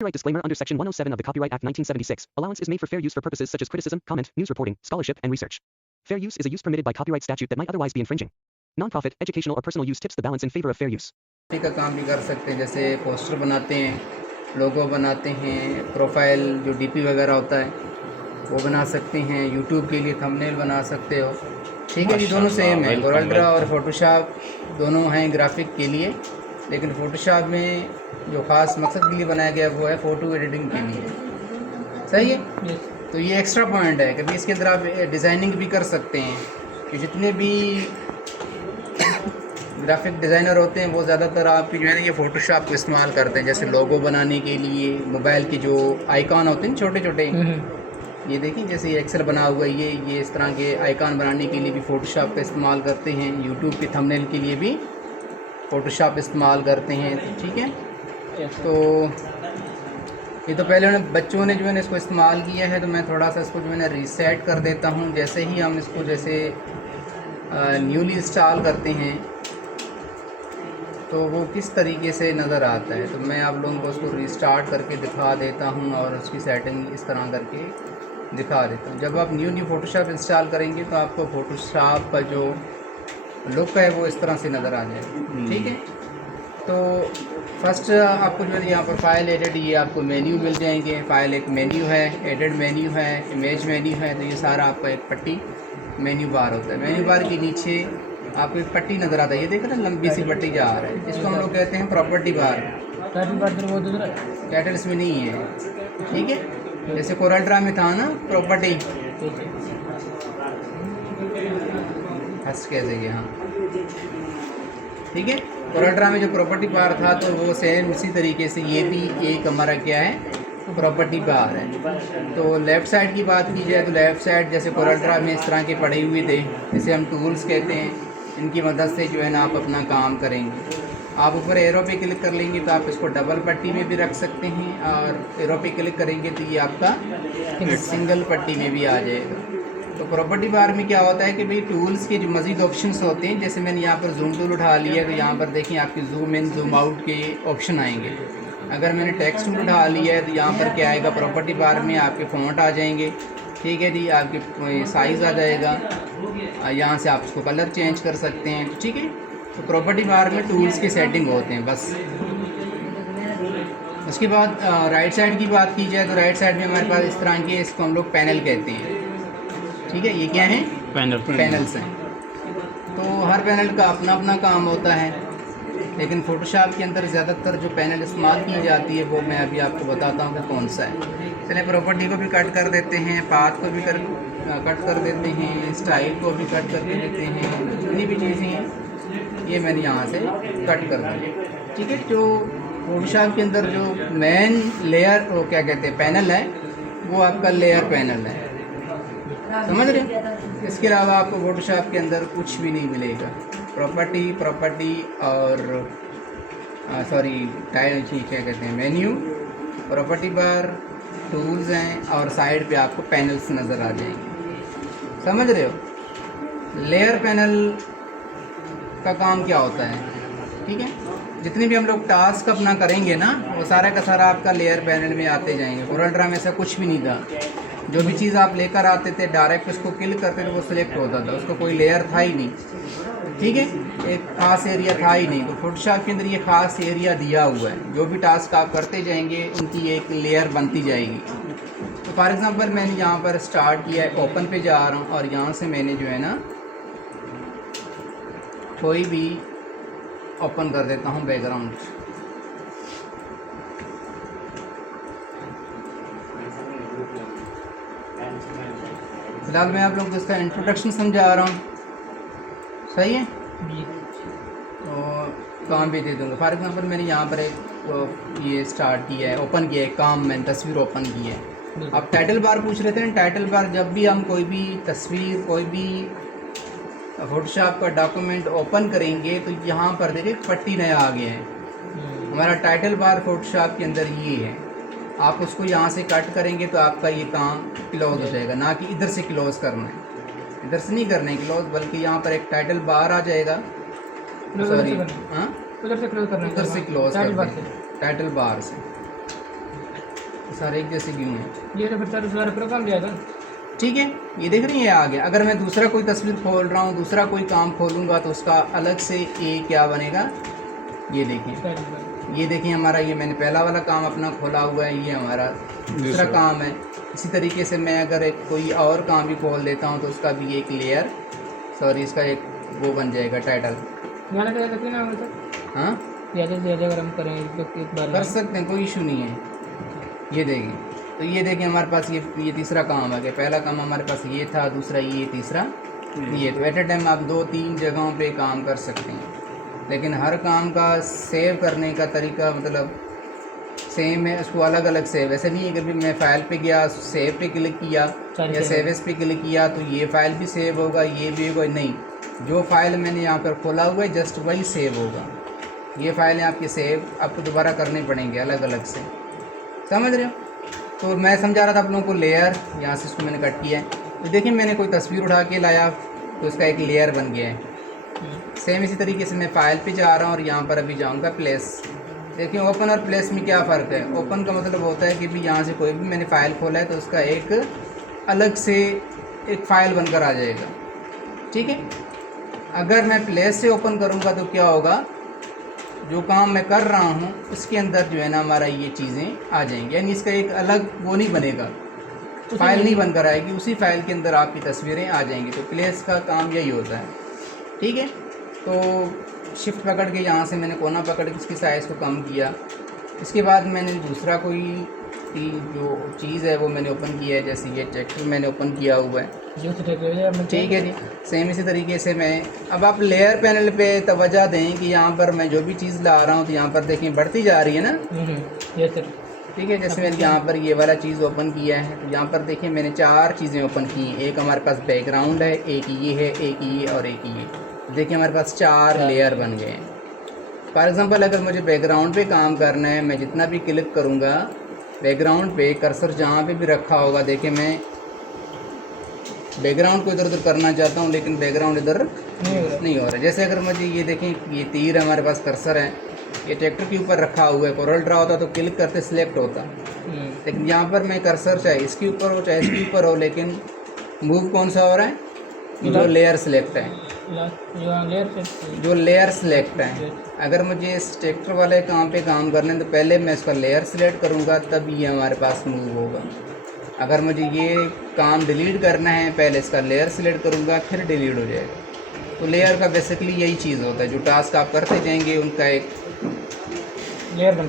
Copyright disclaimer under Section 107 of the Copyright Act 1976. Allowance is made for fair use for purposes such as criticism, comment, news reporting, scholarship, and research. Fair use is a use permitted by copyright statute that might otherwise be infringing. Non-profit, educational, or personal use tips the balance in favor of fair use. का काम भी कर सकते हैं, जैसे poster बनाते हैं, लोगो बनाते हैं, प्रोफाइल जो डीपी वगैरह होता है वो बना सकते हैं, यूट्यूब के लिए थंबनेल बना सकते हो। ठीक है जी, दोनों सेम है। कोरलड्रा और फोटोशॉप दोनों हैं ग्राफिक के लिए, लेकिन फोटोशॉप में जो ख़ास मकसद के लिए बनाया गया वो है फ़ोटो एडिटिंग के लिए। सही है। तो ये एक्स्ट्रा पॉइंट है, कभी इसके अंदर आप डिज़ाइनिंग भी कर सकते हैं कि जितने भी ग्राफिक डिज़ाइनर होते हैं वो ज़्यादातर आपकी जो है ना ये फ़ोटोशॉप को इस्तेमाल करते हैं, जैसे लोगो बनाने के लिए, मोबाइल के जो आइकॉन होते हैं छोटे छोटे, ये देखिए जैसे ये एक्सेल बना हुआ है, ये इस तरह के आइकॉन बनाने के लिए भी फ़ोटोशॉप का इस्तेमाल करते हैं। यूट्यूब के थंबनेल के लिए भी फ़ोटोशॉप इस्तेमाल करते हैं। तो ठीक है, तो ये तो पहले बच्चों ने जो है ना इसको इस्तेमाल किया है, तो मैं थोड़ा सा इसको जो है ना रीसेट कर देता हूँ। जैसे ही हम इसको जैसे न्यूली इंस्टॉल करते हैं तो वो किस तरीके से नज़र आता है, तो मैं आप लोगों को उसको रीस्टार्ट करके दिखा देता हूँ और उसकी सेटिंग इस तरह करके दिखा देता हूँ। जब आप न्यू फ़ोटोशॉप इंस्टॉल करेंगे तो आपको फ़ोटोशॉप का जो लुक है वो इस तरह से नज़र आ जाएगा। ठीक है, तो फर्स्ट आपको जो है यहाँ पर फाइल एडिट, ये आपको मेन्यू मिल जाएंगे। फाइल एक मेन्यू है, एडिट मेन्यू है, इमेज मेन्यू है, तो ये सारा आपका एक पट्टी मेन्यू बार होता है। मेन्यू बार के नीचे आपको एक पट्टी नज़र आता है, ये देखो ना लंबी सी पट्टी जा रहा है, इसको हम लोग कहते हैं प्रॉपर्टी बार। टाइटल्स में नहीं है। ठीक है, जैसे कोरलड्रा में था ना प्रॉपर्टी, फर्स्ट कैसे गया, हाँ ठीक है। कोरलड्रा में जो प्रॉपर्टी बार था तो वो सेम इसी तरीके से ये भी एक हमारा क्या है, प्रॉपर्टी बार है। तो लेफ़्ट साइड की बात की जाए तो लेफ़्ट साइड जैसे कोरलड्रा में इस तरह के पड़े हुए थे, जिसे हम टूल्स कहते हैं, इनकी मदद से जो है ना आप अपना काम करेंगे। आप ऊपर एरो पे क्लिक कर लेंगे तो आप इसको डबल पट्टी में भी रख सकते हैं, और एरो पे क्लिक करेंगे तो ये आपका सिंगल पट्टी में भी आ जाएगा। तो प्रॉपर्टी बार में क्या होता है कि भाई टूल्स के जो मज़ीद ऑप्शंस होते हैं, जैसे मैंने यहाँ पर जूम टूल उठा लिया तो यहाँ पर देखिए आपके जूम इन जूम आउट के ऑप्शन आएंगे। अगर मैंने टेक्स्ट टूल उठा लिया है तो यहाँ पर क्या आएगा, प्रॉपर्टी बार में आपके फ़ॉन्ट आ जाएंगे। ठीक है जी, आपके साइज़ आ जाएगा, यहाँ से आप उसको कलर चेंज कर सकते हैं। ठीक है, तो प्रॉपर्टी बार में टूल्स की सेटिंग होते हैं बस। उसके बाद राइट साइड की बात की जाए तो राइट साइड में हमारे पास इस तरह के, इसको हम लोग पैनल कहते हैं। ठीक है, ये क्या है, पैनल्स हैं। तो हर पैनल का अपना अपना काम होता है, लेकिन फ़ोटोशॉप के अंदर ज़्यादातर जो पैनल इस्तेमाल की जाती है वो मैं अभी आपको बताता हूँ कि कौन सा है। चलिए, प्रॉपर्टी को भी कट कर देते हैं, पाथ को भी कट कर देते हैं, स्टाइल को भी कट कर देते हैं, जितनी भी चीज़ें हैं ये मैंने यहाँ से कट कर दी। ठीक है, जो फ़ोटोशॉप के अंदर जो मेन लेयर वो क्या कहते हैं पैनल है, वो आपका लेयर पैनल है, समझ रहे हैं। इसके अलावा आपको फ़ोटोशॉप के अंदर कुछ भी नहीं मिलेगा। प्रॉपर्टी और सॉरी क्या कहते हैं, मेन्यू, प्रॉपर्टी बार, टूल्स हैं, और साइड पे आपको पैनल्स नज़र आ जाएंगे। समझ रहे हो। लेयर पैनल का काम क्या होता है, ठीक है, जितने भी हम लोग टास्क अपना करेंगे ना वो सारा का सारा आपका लेयर पैनल में आते जाएंगे। कोरलड्रा में ऐसा कुछ भी नहीं था, जो भी चीज़ आप लेकर आते थे डायरेक्ट उसको क्लिक करते थे वो सिलेक्ट होता था, उसको कोई लेयर था ही नहीं। ठीक है, एक ख़ास एरिया था ही नहीं। तो फोटोशॉप के अंदर ये ख़ास एरिया दिया हुआ है, जो भी टास्क आप करते जाएंगे उनकी एक लेयर बनती जाएगी। तो फॉर एग्ज़ाम्पल मैंने यहाँ पर स्टार्ट किया है, ओपन पे जा रहा हूँ, और यहाँ से मैंने जो है ना कोई भी ओपन कर देता हूँ बैकग्राउंड। फिलहाल मैं आप लोगों को इसका इंट्रोडक्शन समझा रहा हूँ, सही है। तो काम भी दे दूँगा। फॉर एग्जांपल मैंने यहाँ पर एक ये स्टार्ट किया है, ओपन किया है काम, मैंने तस्वीर ओपन की है। अब टाइटल बार पूछ रहे थे ना, टाइटल बार जब भी हम कोई भी तस्वीर, कोई भी फोटोशॉप का डॉक्यूमेंट ओपन करेंगे तो यहाँ पर देखिए पट्टी नया आ गया है। हमारा टाइटल बार फोटोशॉप के अंदर ये है, आप उसको यहाँ से कट करेंगे तो आपका ये काम क्लोज हो जाएगा, ना कि इधर से क्लोज करना है, इधर से नहीं करना है क्लोज, बल्कि यहाँ पर एक टाइटल बार आ जाएगा। सॉरी, हाँ, उधर से क्लोज करना है, उधर से क्लोज करना है टाइटल बार से। सारे एक जैसे क्यों हैं? ये तो फिर सर सारा प्रोग्राम दिया था। ठीक है, ये देख रही है आ गया। अगर मैं दूसरा कोई तस्वीर खोल रहा हूँ, दूसरा कोई काम खोलूँगा तो उसका अलग से ये क्या बनेगा, ये देखिए, ये देखिए हमारा, ये मैंने पहला वाला काम अपना खोला हुआ है, ये हमारा दूसरा काम है। इसी तरीके से मैं अगर एक कोई और काम भी खोल देता हूँ तो उसका भी एक लेयर, सॉरी इसका एक वो बन जाएगा टाइटल। हाँ अगर हम करें एक बार कर सकते हैं, कोई इशू नहीं है। ये देखिए, तो ये देखिए हमारे पास ये तीसरा काम आ गया। पहला काम हमारे पास ये था, दूसरा ये, तीसरा ये। तो एट ए टाइम आप 2-3 जगहों पे काम कर सकते हैं, लेकिन हर काम का सेव करने का तरीका मतलब सेम है, उसको अलग अलग सेव। ऐसे नहीं है कि भी मैं फ़ाइल पे गया, सेव पे क्लिक किया या सेव एस पे क्लिक किया तो ये फ़ाइल भी सेव होगा, ये भी होगा, नहीं। जो फाइल मैंने यहाँ पर खोला हुआ है जस्ट वही सेव होगा। ये फाइलें आपके सेव आपको दोबारा करने पड़ेंगे अलग अलग से, समझ रहे हो? तो मैं समझा रहा था आप लोगों को लेयर, यहाँ से इसको मैंने कट किया है। तो देखिए मैंने कोई तस्वीर उठा के लाया तो उसका एक लेयर बन गया है। सेम इसी तरीके से मैं फ़ाइल पे जा रहा हूँ और यहाँ पर अभी जाऊँगा प्लेस। देखिए ओपन और प्लेस में क्या फ़र्क है। ओपन का मतलब होता है कि भी यहाँ से कोई भी मैंने फ़ाइल खोला है तो उसका एक अलग से एक फ़ाइल बनकर आ जाएगा, ठीक है। अगर मैं प्लेस से ओपन करूँगा तो क्या होगा, जो काम मैं कर रहा हूँ उसके अंदर जो है ना हमारा ये चीज़ें आ जाएंगी, यानी इसका एक अलग वो नहीं बनेगा, फाइल नहीं बनकर आएगी, उसी फाइल के अंदर आपकी तस्वीरें आ जाएंगी। तो प्लेस का काम यही होता है, ठीक है। तो शिफ्ट पकड़ के यहाँ से मैंने कोना पकड़ के इसकी साइज़ को कम किया। इसके बाद मैंने दूसरा कोई जो चीज़ है वो मैंने ओपन किया है, जैसे ये ट्रैक्टर मैंने ओपन किया हुआ है, ठीक है जी। सेम इसी तरीके से मैं अब आप लेयर पैनल पे तवज्जो दें कि यहाँ पर मैं जो भी चीज़ ला रहा हूँ तो यहाँ पर देखें बढ़ती जा रही है ना, ये सर, ठीक है। जैसे मैंने यहाँ पर ये वाला चीज़ ओपन किया है तो यहाँ पर देखिए मैंने 4 चीज़ें ओपन की हैं। एक हमारे पास बैकग्राउंड है, एक ये है, एक ये और एक ये। देखिए हमारे पास 4 लेयर बन गए हैं। फॉर एग्ज़ाम्पल अगर मुझे बैकग्राउंड पे काम करना है, मैं जितना भी क्लिक करूँगा बैकग्राउंड पे, कर्सर जहाँ पे भी रखा होगा, देखिए मैं बैकग्राउंड को इधर उधर करना चाहता हूँ लेकिन बैकग्राउंड इधर नहीं हो रहा। जैसे अगर मुझे ये देखें, ये तीर हमारे पास कर्सर है, ये ट्रैक्टर के ऊपर रखा हुआ है, कोरल ड्रा होता तो क्लिक करते सिलेक्ट होता, लेकिन यहाँ पर मैं कर्सर चाहे इसके ऊपर हो चाहे इसके ऊपर हो, लेकिन मूव कौन सा हो रहा है, जो लेयर सिलेक्ट है, जो लेयर सिलेक्ट है। अगर मुझे इस ट्रैक्टर वाले काम पे काम करना है तो पहले मैं इसका लेयर सिलेक्ट करूँगा तब ये हमारे पास मूव होगा। अगर मुझे ये काम डिलीट करना है पहले इसका लेयर सिलेक्ट करूँगा फिर डिलीट हो जाएगा। तो लेयर का बेसिकली यही चीज़ होता है, जो टास्क आप करते जाएंगे उनका एक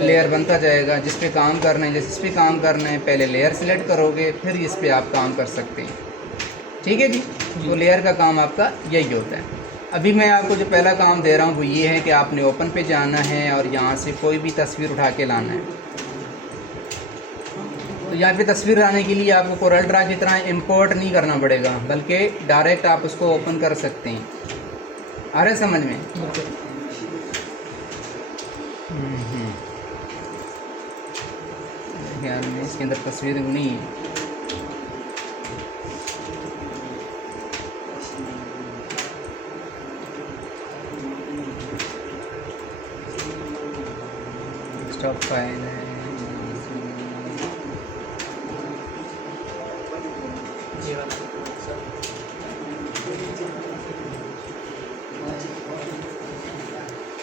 लेयर बनता जाएगा। जिस पे काम करना है, जिस पे काम करना है पहले लेयर सिलेक्ट करोगे फिर इस पे आप काम कर सकते हैं, ठीक है जी। तो लेयर का काम आपका यही होता है। अभी मैं आपको जो पहला काम दे रहा हूँ वो ये है कि आपने ओपन पे जाना है और यहाँ से कोई भी तस्वीर उठा के लाना है। तो यहाँ पे तस्वीर लाने के लिए आपको कोरल ड्रा की तरह इंपोर्ट नहीं करना पड़ेगा, बल्कि डायरेक्ट आप उसको ओपन कर सकते हैं। आ रहे समझ में? यार में इसके अंदर तस्वीर नहीं है। स्टॉक फाइल है,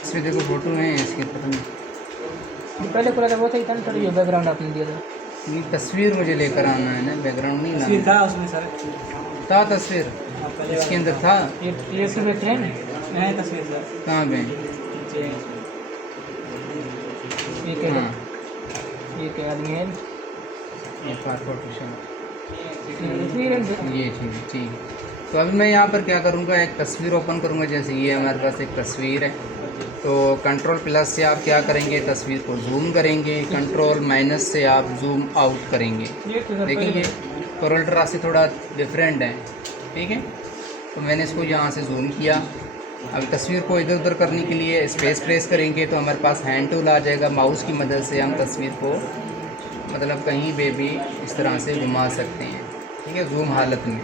इसमें देखो फोटो है इसके, पता नहीं पहले खोला था वो सही था ना, ये बैकग्राउंड आपने दिया था। ये तस्वीर मुझे लेकर आना है ना, बैकग्राउंड नहीं तस्वीर लाना था उसमें सर, था तस्वीर इसके अंदर था। ये इसमें थे नहीं तस्वीर सर, कहाँ पे? हाँ ये क्या आदमी है, ये पासपोर्ट तस्वीर है ये ठीक है। तो अभी मैं यहाँ पर क्या करूँगा, एक तस्वीर ओपन करूँगा। जैसे ये हमारे पास एक तस्वीर है तो कंट्रोल प्लस से आप क्या करेंगे, तस्वीर को जूम करेंगे, कंट्रोल माइनस से आप जूम आउट करेंगे। देखिए कोरल ड्रा से थोड़ा डिफरेंट है, ठीक है। तो मैंने इसको यहाँ से जूम किया। अब तस्वीर को इधर उधर करने के लिए स्पेस प्रेस करेंगे तो हमारे पास हैंड टूल आ जाएगा। माउस की मदद से हम तस्वीर को मतलब कहीं पे भी इस तरह से घुमा सकते हैं, ठीक है, जूम हालत में।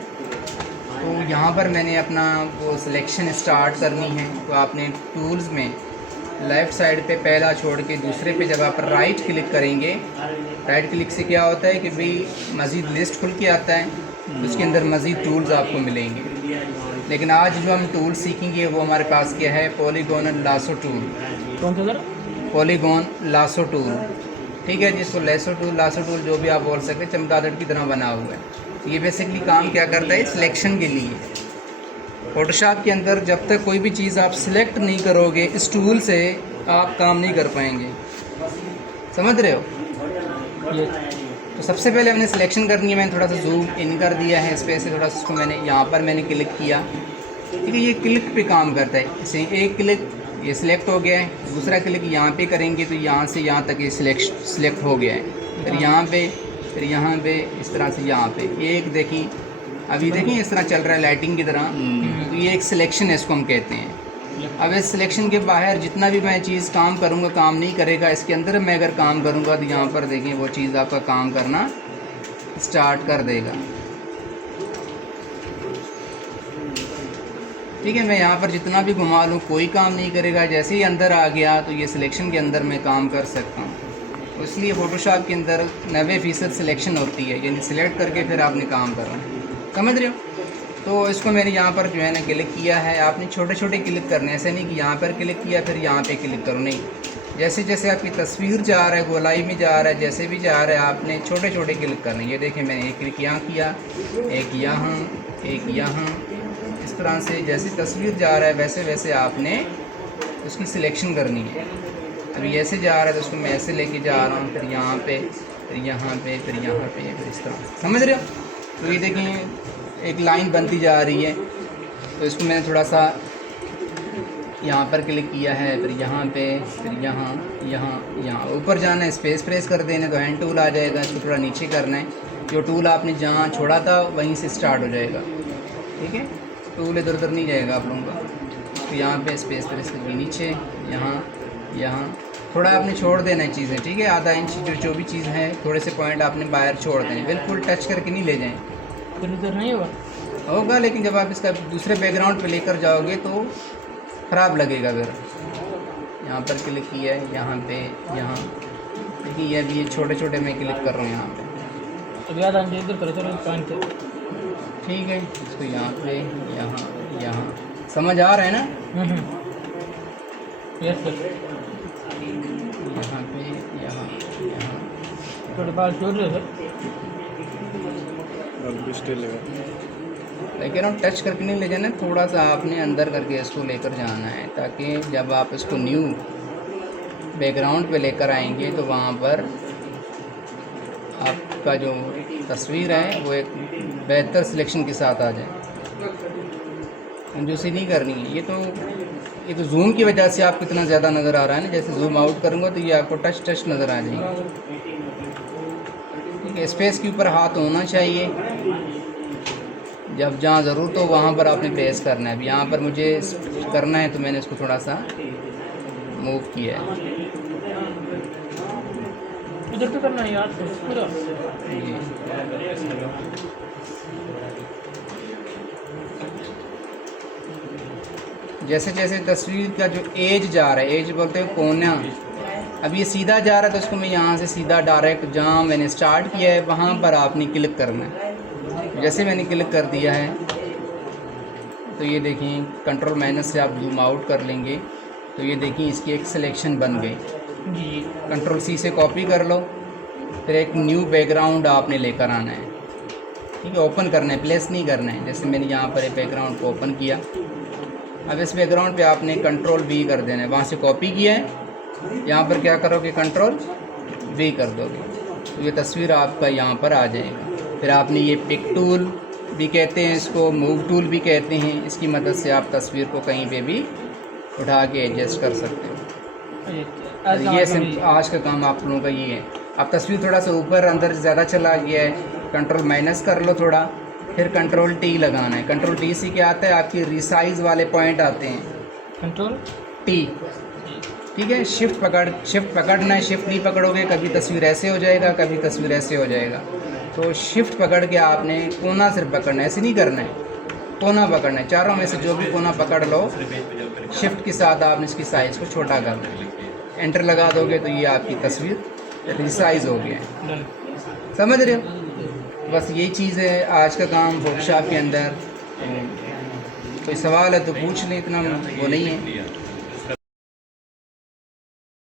तो यहाँ पर मैंने अपना वो सिलेक्शन स्टार्ट करनी है, तो आपने टूल्स में लेफ़्ट साइड पे पहला छोड़ के दूसरे पे जब आप राइट क्लिक करेंगे, राइट क्लिक से क्या होता है कि भाई मज़ीद लिस्ट खुल के आता है, उसके अंदर मज़ीद टूल्स आपको मिलेंगे। लेकिन आज जो हम टूल सीखेंगे वो हमारे पास क्या है, पॉलीगॉन लासो टूल। कौन सा सर? पॉलीगॉन लासो टूल, ठीक है, जिसको लासो टूल जो भी आप बोल सकते हैं, चमगादड़ की तरह बना हुआ है। ये बेसिकली काम क्या करता है, सिलेक्शन के लिए। फोटोशॉप के अंदर जब तक कोई भी चीज़ आप सिलेक्ट नहीं करोगे, इस टूल से आप काम नहीं कर पाएंगे, समझ रहे हो। ये तो सबसे पहले हमने सिलेक्शन करनी है। मैंने थोड़ा सा जूम इन कर दिया है, इस पर से थोड़ा सा इसको मैंने यहाँ पर मैंने क्लिक किया, ठीक है। ये क्लिक पे काम करता है। इसे एक क्लिक ये सिलेक्ट हो गया है, दूसरा क्लिक यहाँ पे करेंगे तो यहाँ से यहाँ तक ये सिलेक्ट हो गया है। फिर यहाँ पे, फिर यहाँ पे, इस तरह से यहाँ पे एक देखिए, अभी देखिए इस तरह चल रहा है लाइटिंग की तरह। तो ये एक सिलेक्शन है, इसको हम कहते हैं। अब इस सिलेक्शन के बाहर जितना भी मैं चीज़ काम करूँगा काम नहीं करेगा। इसके अंदर मैं अगर काम करूँगा तो यहाँ पर देखिए वो चीज़ आपका काम करना स्टार्ट कर देगा, ठीक है। मैं यहाँ पर जितना भी घुमा लूँ कोई काम नहीं करेगा। जैसे ही अंदर आ गया तो ये सिलेक्शन के अंदर मैं काम कर सकता हूँ। इसलिए फ़ोटोशॉप के अंदर 90% सिलेक्शन होती है, यानी सिलेक्ट करके फिर आपने काम करना, समझ रहे हो। तो इसको मैंने यहाँ पर जो है ना क्लिक किया है। आपने छोटे छोटे क्लिक करने, ऐसे नहीं कि यहाँ पर क्लिक किया फिर यहाँ पे क्लिक करो, नहीं। जैसे जैसे आपकी तस्वीर जा रहा है, गोलाई में जा रहा है, जैसे भी जा रहा है आपने छोटे छोटे क्लिक करने। ये देखें मैंने एक क्लिक यहाँ किया, एक यहाँ, एक यहाँ, इस तरह से जैसे तस्वीर जा रहा है वैसे वैसे आपने उसकी सिलेक्शन करनी है। अभी ऐसे जा रहा है तो उसको मैं ऐसे लेके जा रहा हूँ, फिर यहाँ पे, फिर यहाँ पे, फिर यहाँ पे, फिर इस तरह, समझ रहे हो। तो ये देखें एक लाइन बनती जा रही है। तो इसको मैंने थोड़ा सा यहाँ पर क्लिक किया है, फिर यहाँ पे, फिर यहाँ, यहाँ, यहाँ ऊपर जाना है, स्पेस प्रेस कर देना तो हैंड टूल आ जाएगा। इसको थोड़ा नीचे करना है, जो टूल आपने जहाँ छोड़ा था वहीं से स्टार्ट हो जाएगा, ठीक है। टूल इधर उधर नहीं जाएगा आप लोगों का। तो यहाँ पे स्पेस प्रेस करके नीचे, यहाँ, यहाँ थोड़ा आपने छोड़ देना है चीज़ें, ठीक है। आधा इंच जो भी चीज़ है, थोड़े से पॉइंट आपने बाहर छोड़ दें, बिल्कुल टच करके नहीं ले जाएँ। फिर इधर नहीं होगा, लेकिन जब आप इसका दूसरे बैकग्राउंड पे लेकर जाओगे तो ख़राब लगेगा। फिर यहाँ पर क्लिक किया है, यहाँ पे, यहाँ देखिए ये अभी ये छोटे छोटे मैं क्लिक कर रहा हूँ यहाँ पे। अब याद आने इधर करो चलो पॉइंट, ठीक है। इसको यहाँ पे, यहाँ, यहाँ, समझ आ रहा है ना। Yes sir. यहाँ पे, यहाँ, यहाँ, थोड़ी बात जोड़ रहे सर, लेकिन हम टच करके नहीं ले जाना, थोड़ा सा आपने अंदर करके इसको लेकर जाना है, ताकि जब आप इसको न्यू बैकग्राउंड पे लेकर आएंगे तो वहाँ पर आपका जो तस्वीर है वो एक बेहतर सिलेक्शन के साथ आ जाए। कंजूसी नहीं करनी है। ये तो जूम की वजह से आपको इतना ज़्यादा नज़र आ रहा है ना। जैसे जूम आउट करूँगा तो ये आपको टच नज़र आ जाएगा, ठीक है। स्पेस के ऊपर हाथ होना चाहिए, जब जहाँ ज़रूरत हो वहाँ पर आपने प्रेस करना है। अब यहाँ पर मुझे करना है तो मैंने इसको थोड़ा सा मूव किया है। इधर तो करना है यार पूरा। जैसे जैसे तस्वीर का जो एज जा रहा है, एज बोलते हैं कोना, अब ये सीधा जा रहा है तो इसको मैं यहाँ से सीधा डायरेक्ट जहाँ मैंने स्टार्ट किया है वहाँ पर आपने क्लिक करना है। जैसे मैंने क्लिक कर दिया है तो ये देखिए कंट्रोल माइनस से आप जूम आउट कर लेंगे तो ये देखिए इसकी एक सिलेक्शन बन गई जी। कंट्रोल सी से कॉपी कर लो, फिर एक न्यू बैकग्राउंड आपने लेकर आना है, ठीक है। ओपन करना है, प्लेस नहीं करना है। जैसे मैंने यहाँ पर एक बैकग्राउंड को ओपन किया, अब इस बैकग्राउंड पे आपने कंट्रोल वी कर देना है। वहाँ से कॉपी किया है, यहाँ पर क्या करोगे कंट्रोल वी कर दोगे तो ये तस्वीर आपका यहाँ पर आ जाएगा। फिर आपने ये पिक टूल भी कहते हैं इसको, मूव टूल भी कहते हैं, इसकी मदद से आप तस्वीर को कहीं पे भी उठा के एडजस्ट कर सकते हो। ये सिर्फ आज का काम आप लोगों का ये है। अब तस्वीर थोड़ा सा ऊपर अंदर ज़्यादा चला गया है, कंट्रोल माइनस कर लो थोड़ा, फिर कंट्रोल टी लगाना है। कंट्रोल टी से क्या आता है, आपकी रिसाइज वाले पॉइंट आते हैं, कंट्रोल टी, ठीक है। शिफ्ट पकड़ना है, शिफ्ट नहीं पकड़ोगे कभी तस्वीर ऐसे हो जाएगा, कभी तस्वीर ऐसे हो जाएगा। तो शिफ्ट पकड़ के आपने कोना सिर्फ पकड़ना है, ऐसे नहीं करना है। कोना पकड़ना है, चारों में से जो भी कोना पकड़ लो, शिफ्ट के साथ आपने इसकी साइज़ को छोटा कर देना। एंटर लगा दोगे तो ये आपकी तस्वीर रिसाइज हो गया है। डन। समझ रहे हो? बस यही चीज़ है आज का काम फोटोशॉप के अंदर। कोई सवाल है तो पूछ लें, इतना वो नहीं है।